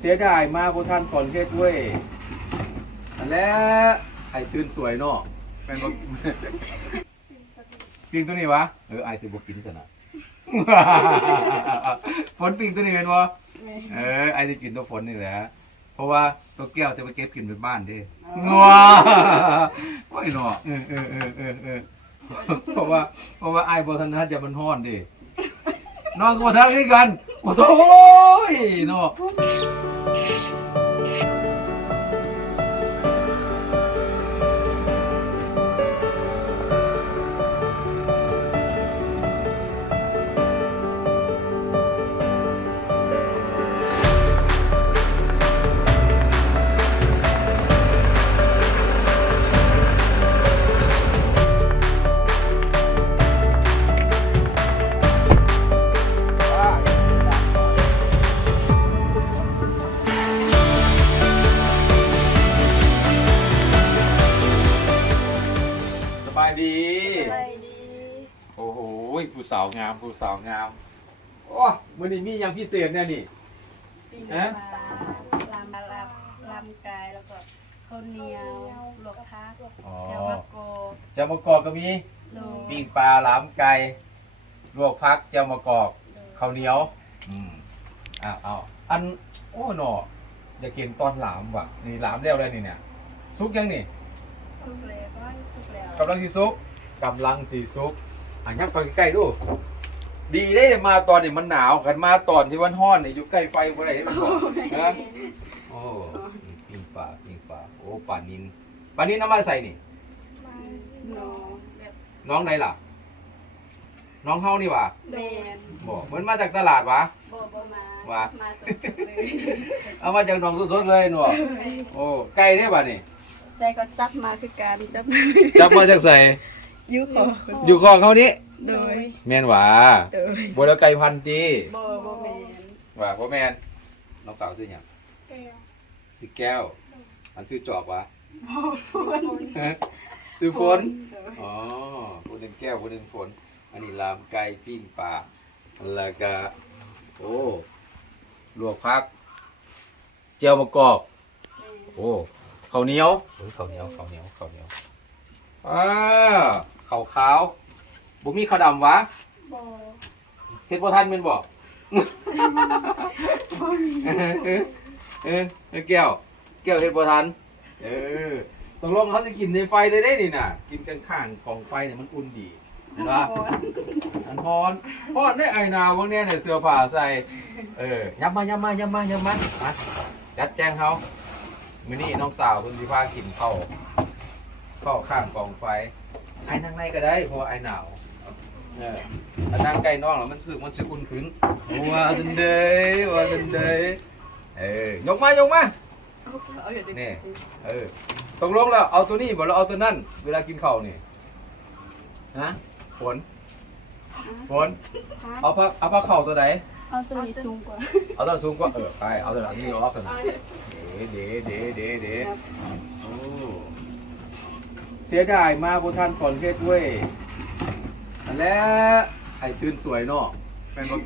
เสียดายมากพวกท่านก่อนเฮ็ดเว้ยอันแล้วไอ้ตื่นสวยเนาะเป็นบ่ ปิ้งตัวนี้วะเออไอ้สิบ่กินซะนะ ฝนปิ้งตัวนี้เป็นบ่เออไอ้สิกินตัวฝนนี่แหละเพราะว่าตัวแก้วจะไปเก็บกินไปบ้านเด้งัวโอ้ยเนาะเออเออเออเออเออเพราะว่าเพราะว่าไอ้บ่ทันทันจะมันฮ้อนดินอนก็บ่ทันคือกันโอ้โหยเนาะ งามผู้สาวงามโอ้มื้อนี้มีหยังพิเศษแน่นี่ ปีนฮะมาลำลำลำกายแล้วก็ข้าวเหนียวลวกพักอ๋อเจ้ามะโกเจ้ามะกอกก็มีโลปิ้งปลาหลามไก่ลวกพักเจ้ามะกอกข้าวเหนียว อืมอ้าวอ้าวอันโอ้หนออยากกินตอนหลามว่ะนี่หลามแล้วเลยนี่เนี่ยซุกยังนี่ สุกแล้วก็สุกแล้วกำลังสีซุกกำลังสีซุก อะยับไปใกล้ๆดูดีได้มาตอนนี้มันหนาวกันมาตอนที่วันฮ้อนนี่อยู่ใกล้ไฟบ่ได้เห็นบ่นะโอ้ปิ้งปลาปิ้งปลาโอ้ปลานินปลานินน้ำมาใส่นี่ น้องแบบน้องไหนล่ะ น้องเฮานี่หว่าแมนบอกเหมือนมาจากตลาดวะ โบโบมาว่า มาสดๆเลยเอามาจากหนองสดๆเลยหนูโอ้ไก่ได้ป่ะนี่ใจก็จับมาคือการจับจับมาจากใส่ ยุคออยู่คอเขานี้โดยแม่นหว่าโดยบัวแล้วไก่พันตีโบโบแมนว่าพ่อแม่นน้องสาวซื้อหยังซื้อแก้ว อันซื้อจอกวะฮะซื้อฝน โดยอ๋อผู้หนึ่งแก้วผู้หนึ่งฝน อันนี้ลามไก่ปิ้งปลาแล้วก็โอ้ลวกพัก เจียวมะกอก โอ้ข้าวเหนียวเออข้าวเหนียวข้าวเหนียวข้าวเหนียวอ่า ข้าวขาวบุมีข้าวดำวะโบเฮ็ดบ่ทันแม่นบ่เออเออเออแก้วแก้วเฮ็ดบ่ทันเออตกลงเขาจะกินในไฟได้ได้นี่น่ะ กินกันข้างๆกองไฟเนี่ยมันอุ่นดีเห็นปะอันพรพรได้ไอหนาวพวกเนี้ยเนี่ยเสื้อผ้าใส่ เออยับมายับมายับมายับมามาจัดแจงเขามื้อนี้น้องสาวเพิ่นสิพากินข้าวข้าวข้างกองไฟ ไอ้นั่งในก็ได้เพราะว่าไอ้หนาวเออถ้านั่งใกล้น้องแล้วมันรู้สึกมันจะอุ่นขึ้นว่าจันเดยว่าจันเดยเออยกมายกมาเอาอยู่ดีนี่เออตกลงแล้วเอาตัวนี้บ่แล้วเอาตัวนั่นเวลากินข้าวนี่ฮะฝนฝนเอาผ้าเอาผ้าเข่าตัวไหนเอาตัวนี้สูงกว่าเอาตัวนั้นสูงกว่าเออไปเอาตัวนั้นนี่ออกกันเดเดเดเดเดโอ้ เสียดายมากพวกท่านก่อนเฮ็ดเว้ยอันแล้วไอ้ตื่นสวยเนาะเป็นบ่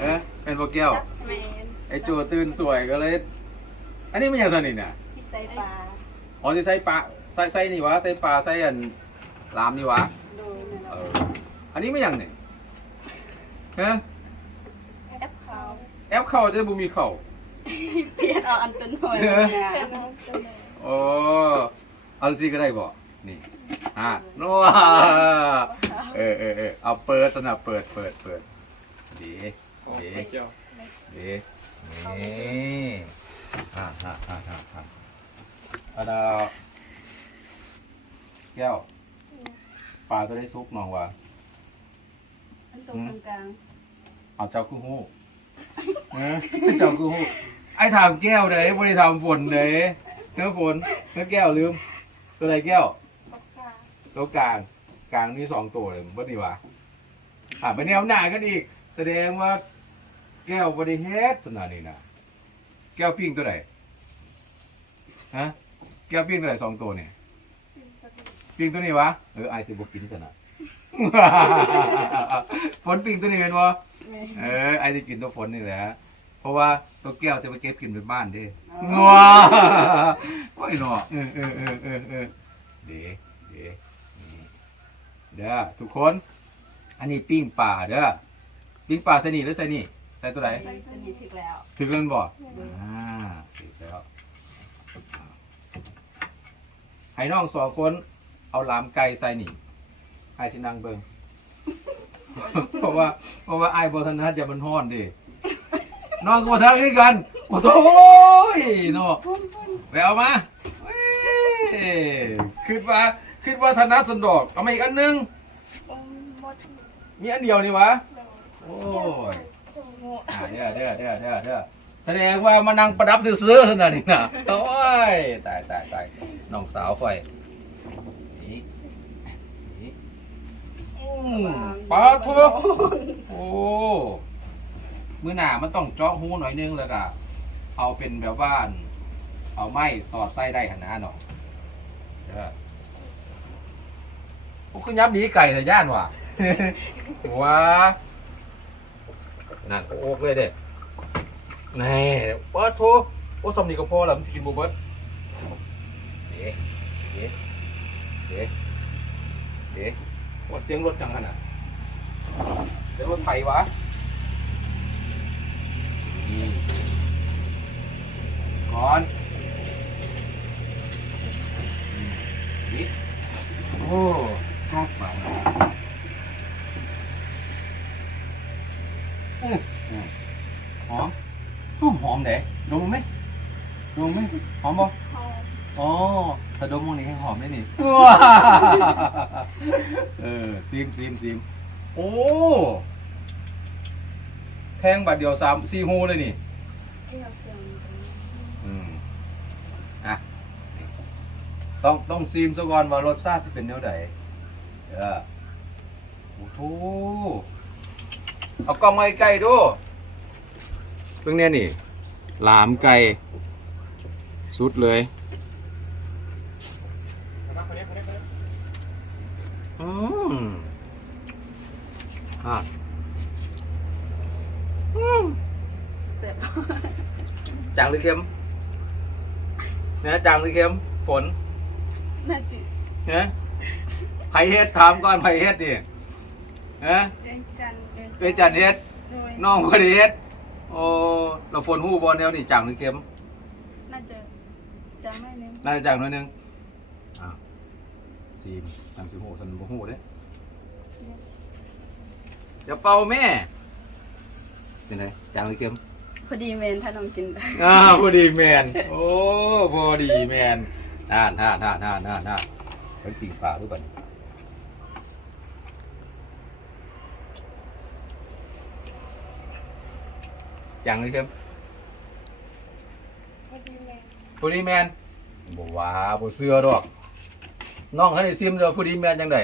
เออเป็นบ่แก้ว แมนไอ้โจตื่นสวยก็เลย อันนี้มันยังสนิทเนี่ยที่ใส่ปลาอ๋อที่ใส่ปลาใส่ใส่นี่วะใส่ปลาใส่อันลามนี่วะโดยนั่นเอแหละออันนี้ไม่ยังเนี่ยฮะแอปเขาแอปเข้าจะบุมีเข้าเปลี่ยนเอาอันตัวหน่อยเออเปลี่ยนเอาตัวหน่อย โอ้ เอาซีก็ได้บ่นี่อ่าโน้เออเออเออเอาเปิดสนับเปิดเปิดเปิดดีดีดีนี่ฮ่าฮ่าฮ่าฮ่าฮ่าอันน่ะแก้วปลาตัวได้ซุกน้องวะอันตรงกลางเอาเจ้าคือฮู้เออเจ้าคือฮู้ไอ้ถามแก้วเด้บ่ได้ถามฝนเด้เนื้อฝนเนื้อแก้วลืม ตัวไหนแก้วๆปากกาตัวกลางกลางนี่สองตัวเลยบ่ดีวะอ่าไปแนวหน้ากันอีก แสดงว่า แก้วบ่ได้เฮ็ดสนานี่นะแก้วปิ้งตัวไหนฮะแก้วปิ้งตัวไหนสองตัวเนี่ยปิ้งตัวนี้วะเออไอซิบุกินซะนะฝนปิ้งตัวนี้เป็นวะแม่เออไอซิกินตัวฝนนี่แหละเพราะว่าตัวแก้วจะไปเก็บกินไปบ้านเด้ว้า โอ้ยหนอเออเออเออเออเออเด้เด้นี่เด้อทุกคน อันนี้ปิ้งปลาเด้อปิ้งปลาใส่นี่หรือใส่นี่ใส่ตัวไหนใส่ตัวนี้ถึกแล้วถึงเล่นบ่อ่าถึงแล้วให้น้องสองคนเอาหลามไก่ใส่นี่ให้ที่นั่งเบิ่งเพราะว่าเพราะว่าไอ้ายบอทันทัดจะมันฮ้อนดิน้องก็บอทันคือกัน โอ้โหยเนาะไปเอามาเว้ยคิดว่าคิดว่าธนัดสันดอกเอามาอีกอันหนึงมดมีอันเดียวนี่วะโอ้ยอ่าเด้อเด้อเด้อเด้อเด้อแสดงว่ามานั่งประดับซื้อๆขนาดนี้นะโอ้ยตายตายตายน้องสาวข่อยนี่นี่อืมปลาทัว โอ้ มือหนามันต้องเจาะหูหน่อยนึงแล้วก็ เอาเป็นแบบว่าอั่นเอาไม้สอดไส้ได้ขนาดหน่อยเด้อโอ้ขึ้นยับหนีไก่แต่ย่านว่ะ ว้านั่นโอกเลยเด็ดนี่ปะโทโอ้สำนีก็พอแล้วมันสิกินบูเบิร์ดเด็เด็เด็เด็ว่าเสียงรถจังขนาดเดี๋ยวรถไถวะนี่ ก่อนนี่โอ้ชอบเปล่าอืมอืมหอมหอมหอมเด้ดมไหมดมไหมหอมบ่หอมอ๋อถ้าดมมองนี้ให้หอมได้นี่ว้าเออซิมซิมซิมโอ้แทงบัตรเดียวสามสี่ฮูเลยนี่ ต้องต้องซีมซะก่อนว่ารสชาติจะเป็นแนวใดเออโอ้โหเอากล้องมาใกล้ๆดูเพิ่งเนี่ยนี่หลามไก่สุดเลยอืมอะอืมเสร็จจางหรือเค็มเนี่ยจางหรือเค็มฝน น่าจิเนี่ยใครเฮ็ดถามก่อนใครเฮ็ดดิเนี่ยเอ้ยจันทร์เอ้ยจันเฮ็ดโดยน้องบ่ได้เฮ็ดโอ้เราฝนหู้บ่แนวนี่จางหรือเค็มน่าจะจะไม่เน้นน่าจะจางหน่อยหนึงอะซีมจางสิหูสันบ่หูเด้อย่าเป่าแม่เป็นไงจางหรือเค็ม พอดีเมนถ้าน้องกินได้อ่าพอดีแมน โอ้พอดีแมน น่านน่านน่านน่านน่านน่านไปปิ่งปลาด้วยกันจังเลยครับพอดีเมนพอดีแมนบ่ว่าบ่เสือดอกน้องให้ซิมเด้อพอดีแมนจังได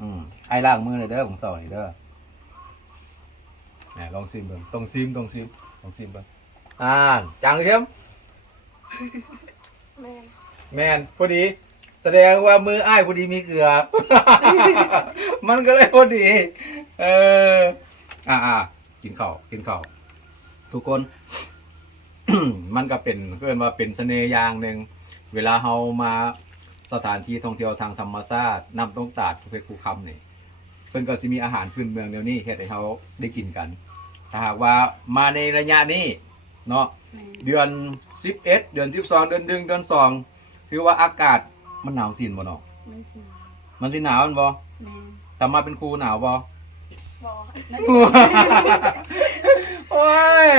อืมไอ้ล้างมือเลยเด้อผมสอนนี่เด้อลองซิมเบิ่งต้องซิมต้องซิมต้องซิมเบิ่งอ่านจังเลยครับ แมนแมนพอดี แสดงว่ามืออ้ายพอดีมีเกลือ มันก็เลยพอดี เออ อ่าอ่ากินข้าวกินข้าวทุกคน มันก็เป็นเพื่อนว่าเป็นเสน่ห์อย่างหนึ่งเวลาเฮามาสถานที่ท่องเที่ยวทางธรรมชาตินำต้องตาดเพชรภูคำนี่เพิ่นก็สิมีอาหารพื้นเมืองเดี๋ยวนี้เฮ็ดให้เฮาได้กินกัน ถ้าหากว่ามาในระยะนี้ เนาะแมนเดือน 11 เดือน 12 เดือนหนึ่งเดือนสองถือว่าอากาศมันหนาวสินบ่เนาะไม่จริงมันสิหนาวมันบ่แมนแต่มาเป็นครูหนาวบ่บอกนั่นโอ้ย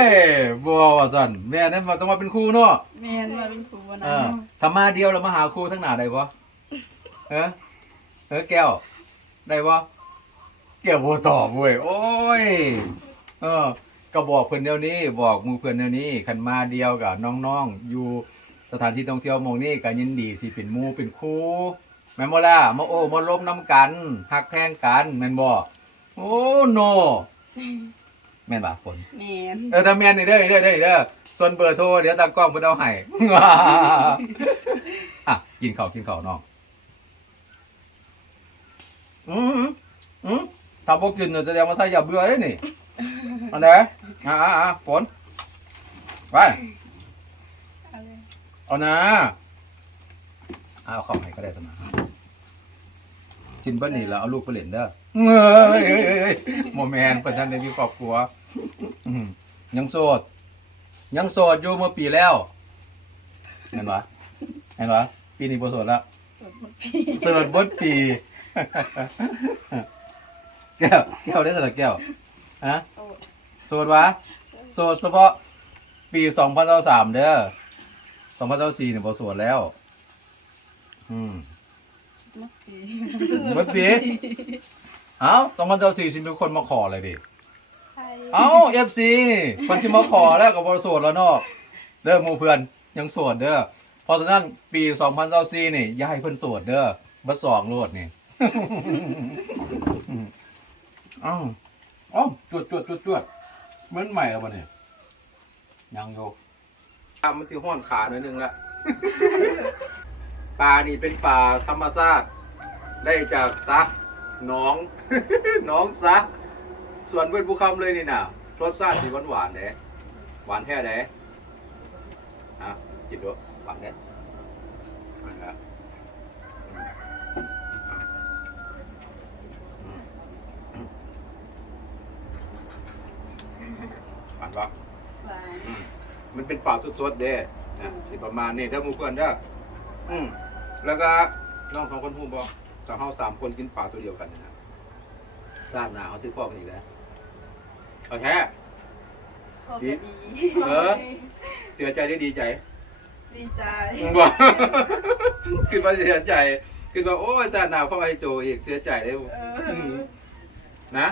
บ่ว่าซั่นแม่นั่นบ่ต้องมาเป็นครูเนาะแมนมาเป็นครูเอนะอถ้ามาเดียวแล้วมาหาครูทั้งหน้าได้บ่เออเออแก้วได้บ่แก้วบ่ตอบเว้ยโอ้ยเออ ก็บอกเพิ่นเดี๋ยวนี้ บอกหมู่เพิ่นเดี๋ยวนี้คันมาเดียวกับน้องๆ อยู่สถานที่ท่องเที่ยวหมองนี้ก็ยินดีสิเป็นหมู่เป็นครูแม่นบ่ล่ะมาโอ้มาล้มน้ำกันฮักแพงกันแม่นบ่โอ้โนแม่นบ่ฝน แมนเออถ้าแม่นนี่เด้อนี่เด้อนี่เด้อนี่เด้อส่วนเบอร์โทรเดี๋ยวตากล้องเพิ่นเอาให้ อะกินข้าวกินข้าวน้องอืมอืมถ้าบ่กินเนี่ยแสดงว่าถ้าอย่าเบื่อเด้นี่ อันไหนอ่าอ่าฝนไปเอาเลยเอานะเอาเข้าให้ก็ได้สมาทินเบิ้ลนี่แล้วเอาลูกไปเล่นเด้อเอ้ยเอ้ยเอ้ยเอ้ยโมแมนประชันในมีครอบครัวยังโสด ยังโสดอยู่เมื่อปีแล้วเห็นปะเห็นปะปีนี้โสดแล้วสดปีเสิร์ชเบดปีแก้วแก้วได้สำหระแก้วฮะ โอ้โสดวะโสดเฉพาะปีสองพันสามเด้อสองพันสี่เนี่ยพอโสดแล้ว อืมหมดปีเบดปีเอ้าสองพันสี่สิมีคนมาขอเลยดิใครเอ้าเอฟซีคนที่มาขอแล้วกับบอโสดแล้วเนาะเด้อหมูเพื่อนยังโสดเด้อเพราะฉะนั้นปีสองพันสี่นี่อย่าให้เพิ่นโสดเด้อบัดสองโลดนี่เอ้าเอ้าจวดจวดจวดจวดเห มือนใหม่แล้ววะเนี่ยยังโยปลามันถือห้อนขาหน่อยนึงละ ปลานี่เป็นปลาธรรมชาติ ได้จากซักหน้อง หน้องซักส่วนเพื่อนผู้คำเลยนี่นะรสชาติสีหวานหวานๆเด้หวานแท้เด้ฮะกินดูหวานเด้หวานครับอืมอืมอืม หวานปะหวานอืมมันเป็นปลาสดๆเด้นะสิประมาณนี้ถ้าหมูเพื่อนเด้ออืมแล้วก็น้องสองคนพูดบอกสาวเฮาสามคนกินปลาตัวเดียวกันนี่นะทราบหนาเขาซื้อพ่อกันอีกแล้วเอาแท้ พอดี ดีเออ เสียใจได้ดีใจ ดีใจบอกคิดว่าเสียใจคิดว่าโอ้ยซาหนาวเข้าไปโจอีกเสียใจเลยเออนะ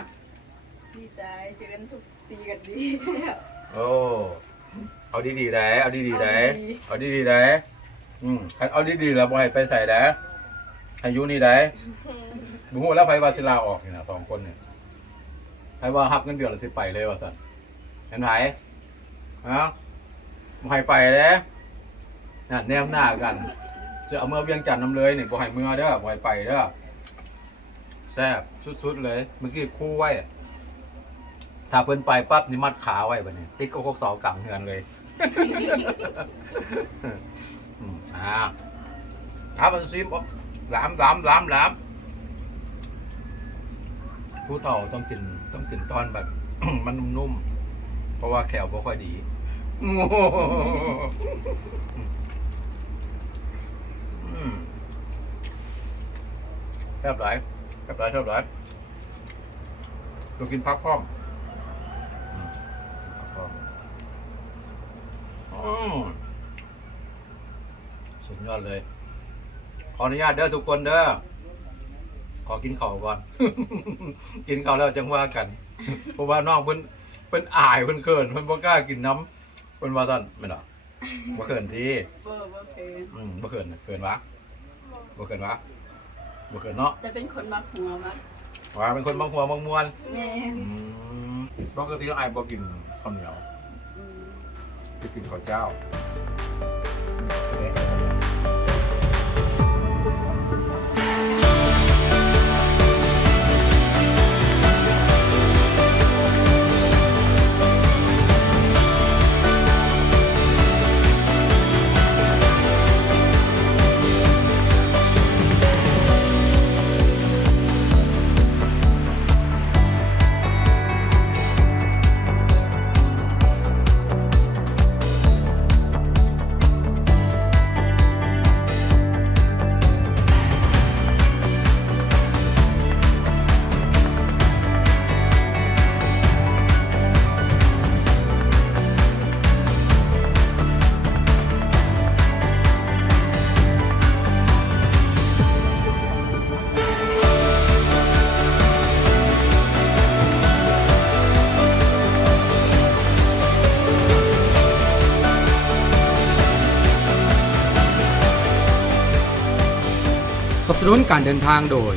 ดีใจเจอกันทุก ปีกันดีแล้วโอ้เอาดีๆได้เอาดีๆได้เอาดีเอาดีๆได้อืมคันเอาดีๆแล้วบ่ให้ไปใส่ได้อายุนี่ได้บุ้งแล้วไผว่าสิลาออกนี่นะสองคนเนี่ยไผว่าหับเงินเดือนแล้วสิไปเลยว่าสั่นเห็นไหมฮะบ่ให้ไปเด้นั่นแนมหน้ากัน จะเอาเมื่อเวียงจันทน์นำเลยนี่บ่ให้เมื่อเด้อบ่ให้ไปเด้อแซ่บสุดๆเลย เมื่อกี้คู่ไว้อะ ถ้าเพิ่นไปปั๊บนี่มัดขาไว้บัดนี้ ติดก็คกเสากลางเฮือนเลยอืมอ่าถ้ามันซิมอ๋อหลามหลามหลามหลามผู้เฒ่าต้องกินต้องกินตอนแบบ มันนุ่มๆเพราะว่าแขวบ่ค่อยดีอืมแทบหลายแทบหลายแทบหลายตัวกินพักพร้อมอืม สุดยอดเลย ขออนุญาตเด้อทุกคนเด้อ ขอกินข้าวก่อน กินข้าวแล้วจังว่ากัน เพราะว่าน้องเพิ่นเพิ่นอายเพิ่นเขินเพิ่นบ่กล้ากินน้ำเพิ่นว่าซั่นแม่นบ่บ่เขินทีเบอร์บ่เคยอืมบ่เขินเขินวะบ่เขินวะบ่เขินเนาะจะเป็นคนมักหัวมักว่าเป็นคนบางหัวบางมวลแม่อืมปกติอายบ่กินข้าวเหนียวอืม ไปกินข้าวเจ้า การเดินทางโดย